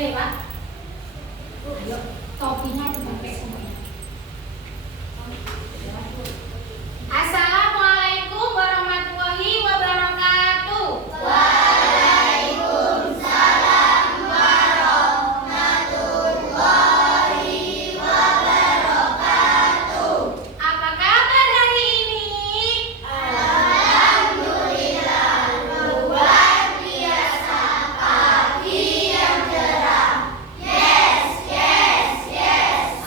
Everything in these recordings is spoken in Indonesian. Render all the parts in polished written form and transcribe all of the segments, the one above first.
Udah ya Pak? Ayo, topinya dipakai semuanya. Assalamualaikum warahmatullahi wabarakatuh. Waalaikumsalam warahmatullahi wabarakatuh. Apa kabar hari ini? Alhamdulillah, luar biasa. Pagi yang cerah. Yes, yes, yes.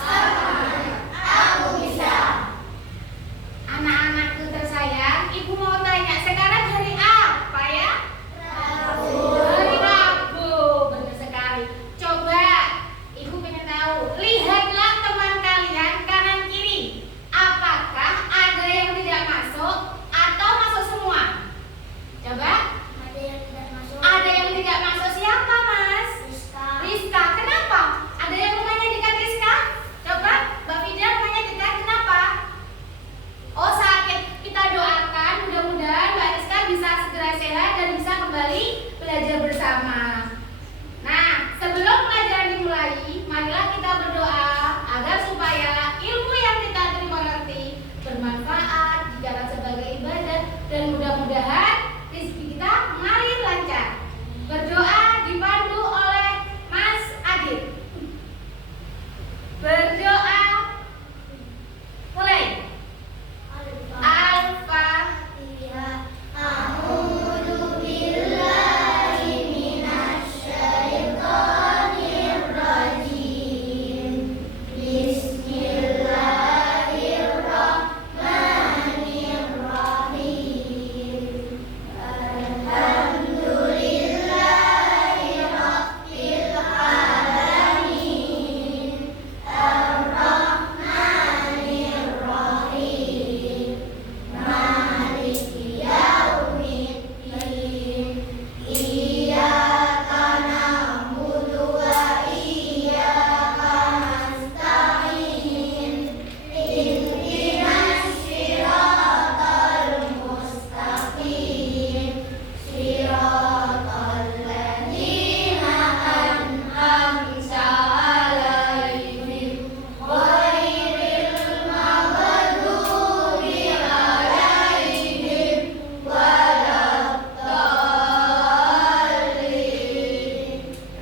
Aku bisa. Anak-anakku tersayang, Ibu mau tanya, sekarang hari apa ya? Hari Rabu, benar sekali. Coba, Ibu pengen tahu. Lihatlah teman kalian kanan kiri. Apakah ada yang tidak masuk atau masuk semua? Coba. Ada yang tidak masuk. Ada yang tidak masuk siapa, Mas? Rizka. Rizka. Kenapa? Ada yang rumahnya dekat Rizka? Coba, Mbak Fida rumahnya dekat. Kenapa? Oh, sakit. Kita doakan mudah-mudahan Mbak Rizka bisa segera sehat dan bisa kembali belajar bersama. Nah, sebelum pelajaran dimulai, marilah kita berdoa agar supaya ilmu yang kita terima nanti bermanfaat, dicatat sebagai ibadah, dan mudah-mudahan rezeki kita mengalir lancar. Berdoa dipandu oleh Mas Adit. Berdoa mulai. Al-Fatihah. A'udzu billahi minasyaitonir rajim. Bismillahirrahmanirrahim. Alhamdulillahi rabbil alamin. Ar-Rahmanir Rahim. Maliki yaumiddin. Iyyaka na'budu wa iyyaka nasta'in. Ihdinas siratal mustaqim. Siratal ladzina an'amta 'alaihim ghairil maghdubi 'alaihim waladdallin.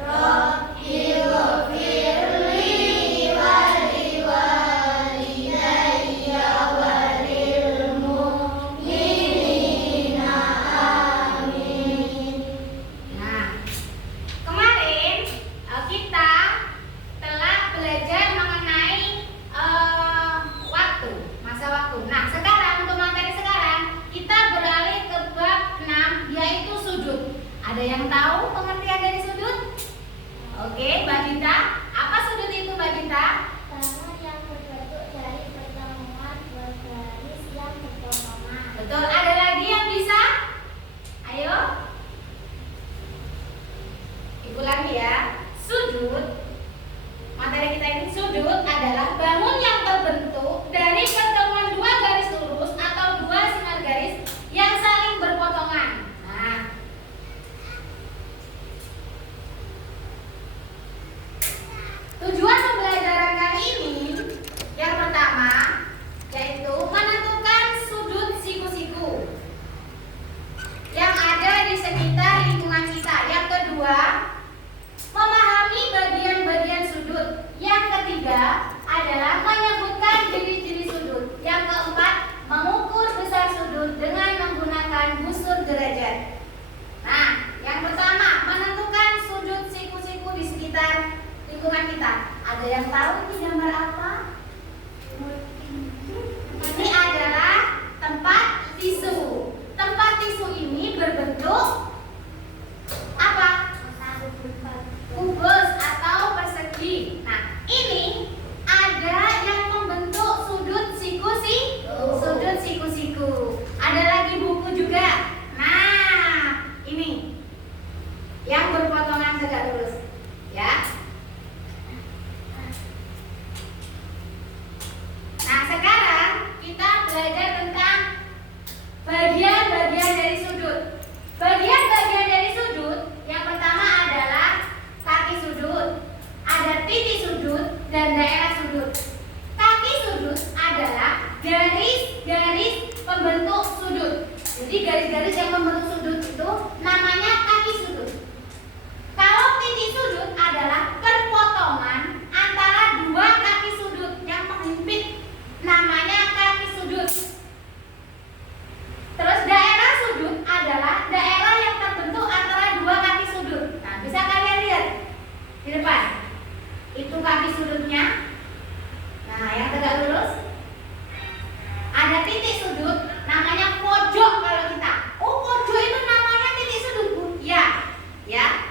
Rabbil firli waliwalidayya walil mu'minina amin. Nah, kemarin kita telah belajar mengenai waktu, masa waktu. Nah, sekarang untuk materi sekarang kita beralih ke bab 6 yaitu sujud. Ada yang tahu pengertian dari sujud? Oke, Mbak Dita. Apa sujud itu, Mbak Dita? Bangun yang berbentuk dari pertemuan dua garis yang berpotongan. Betul. Ada lagi yang bisa? Ayo. Ibu lagi ya. Sujud. Materi kita ini sujud adalah bangun yang terbentuk dari pertemuan dua garis lurus atau dua sinar garis yang saling berpotongan. Nah, tujuan pembelajaran kali ini yang pertama yaitu menentukan sudut siku-siku yang ada di sekitar lingkungan kita. Yang kedua, memahami bagian-bagian sudut. Yang ketiga adalah menyebutkan jenis-jenis sudut. Yang keempat, mengukur besar sudut dengan menggunakan busur derajat. Nah, yang pertama, menentukan sudut siku-siku di sekitar lingkungan kita. Ada yang tahu ini gambar apa? Ini adalah tempat tisu. Tempat tisu ini berbentuk apa? Kubus atau persegi. Nah, ini ada yang membentuk sudut siku-siku. Ada lagi buku juga. Nah, ini yang berpotongan tegak lurus, ya. titik sudut dan daerah sudut. Kaki sudut adalah garis-garis pembentuk sudut. Jadi garis-garis yang membentuk sudut itu namanya kaki sudut. Kalau titik sudut adalah perpotongan antara dua kaki sudut yang menghimpit, namanya kaki sudut. Terus daerah sudut adalah daerah yang terbentuk antara dua kaki sudut. Nah, bisa kalian lihat di depan. Itu kaki sudutnya. Nah, yang tegak lurus. Ada titik sudut, namanya pojok kalau kita. Oh, pojok itu namanya titik sudut, Bu. Ya. Ya.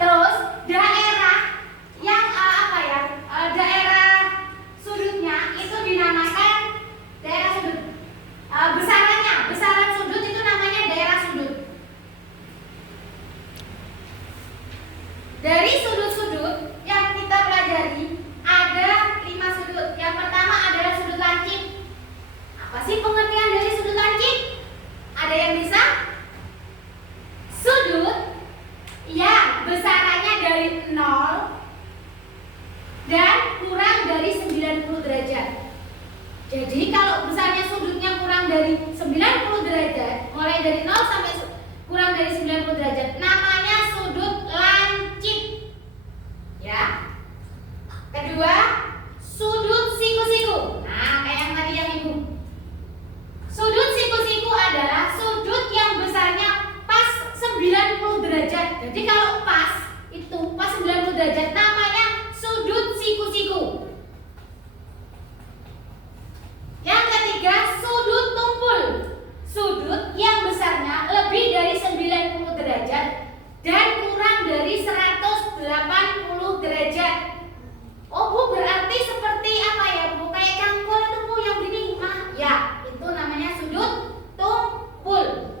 Terus daerah yang daerah sudutnya itu dinamakan daerah sudut. Besaran sudut itu namanya daerah sudut. Dari sudut-sudut yang kita pelajari ada 5 sudut. Yang pertama adalah sudut lancip. Apa sih pengertian dari sudut lancip? Ada yang bisa? Sudut yang besarannya dari 0 dan kurang dari 90 derajat. Jadi kalau besarnya sudutnya kurang dari 90 derajat, mulai dari 0 sampai kurang dari 90 derajat, namanya sudut lancip. Ya. Kedua, sudut siku-siku. Nah, kayak yang tadi yang Ibu. Sudut siku-siku adalah sudut yang besarnya pas 90 derajat. Jadi kalau pas itu pas 90 derajat namanya sudut siku-siku. Yang ketiga, sudut tumpul. Sudut yang besarnya lebih dari 90 derajat dan kurang dari 180 derajat. Oh, Bu, berarti seperti apa ya, Bu? Kayak cangkul itu, Bu, yang gini. Ya, itu namanya sudut tumpul.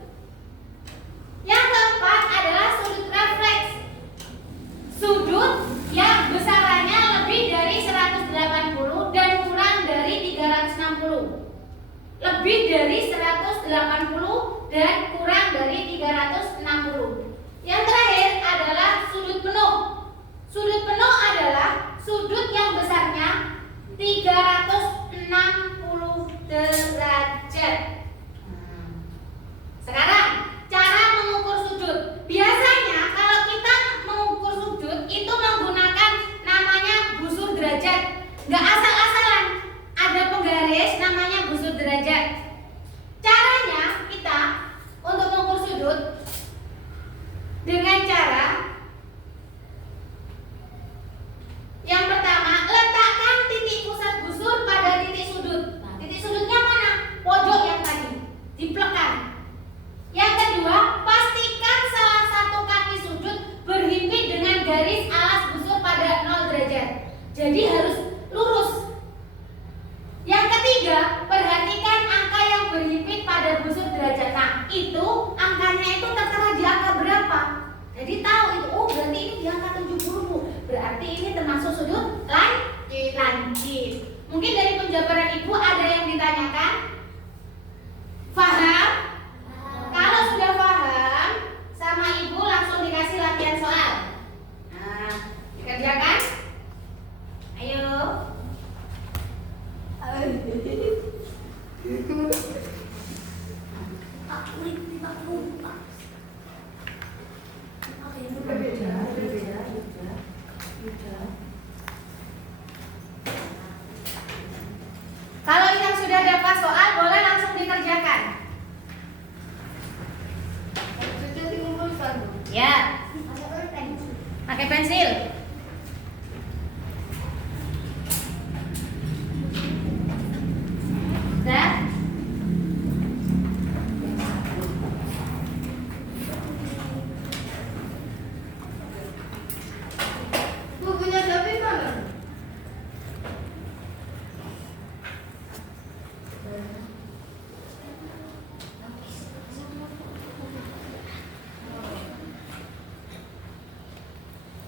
Yang keempat adalah sudut refleks. Sudut yang besarannya lebih dari 180 dan kurang dari 360. Lebih dari 180 dan kurang dari 360. Yang terakhir adalah sudut penuh. Sudut penuh adalah sudut yang besarnya 360 derajat. Sekarang cara mengukur sudut. Biasanya kalau kita mengukur sudut itu menggunakan namanya busur derajat. Nggak asal-asalan. Ada penggaris namanya busur derajat. Caranya kita untuk mengukur sudut dengan cara yang pertama, letakkan titik pusat busur pada titik sudut. Nah, titik sudutnya mana? Pojok yang tadi, diplekan. Yang kedua, pastikan salah satu kaki sudut berhimpit dengan garis alas busur pada 0 derajat. Jadi harus lurus. Yang ketiga, perhatikan angka yang berhimpit pada busur derajat. Nah, itu angkanya itu tertera di angka berapa? Jadi tahu itu, oh berarti ini di angka 70. Berarti ini termasuk sudut lancip. Mungkin dari penjabaran Ibu ada yang ditanyakan? Faham? Kalau sudah paham, sama Ibu langsung dikasih latihan soal. Nah, dikerjakan? Ayo. Kalau yang sudah dapat soal boleh langsung dikerjakan. Ya. Pakai pensil. Dah. Bukunya David mana?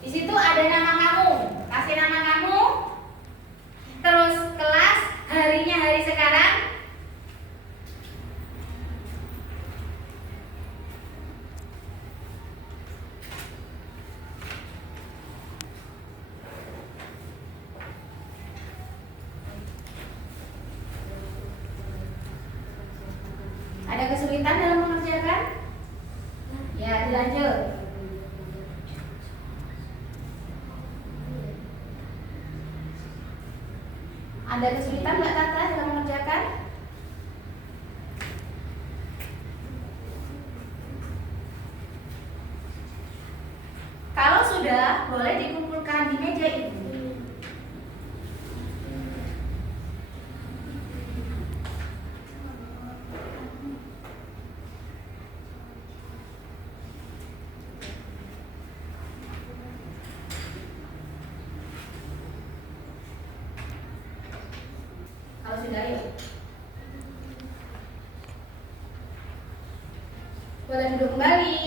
Di situ ada nama kamu, kasih nama kamu, terus kelas, harinya hari sekarang, kesulitan dalam mengerjakan? Ya, dilanjut. Ada kesulitan nggak Tata dalam mengerjakan? Kalau sudah, boleh dikumpulkan di meja ini. Kalau sudah, yuk. Boleh duduk kembali.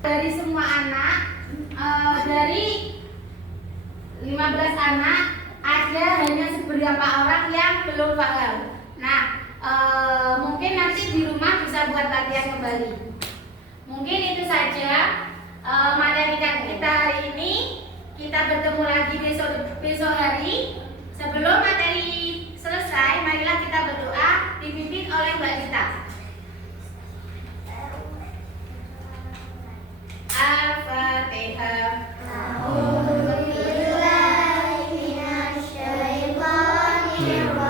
Dari semua anak, dari 15 anak, ada hanya beberapa orang yang belum paham. Nah, mungkin nanti di rumah bisa buat latihan kembali. Mungkin itu saja materi kita hari ini. Kita bertemu lagi besok hari. Sebelum materi selesai, marilah kita berdoa dipimpin oleh Mbak Dita. Al-Fatihah. A'udzubillahi minasyaitonir rajim.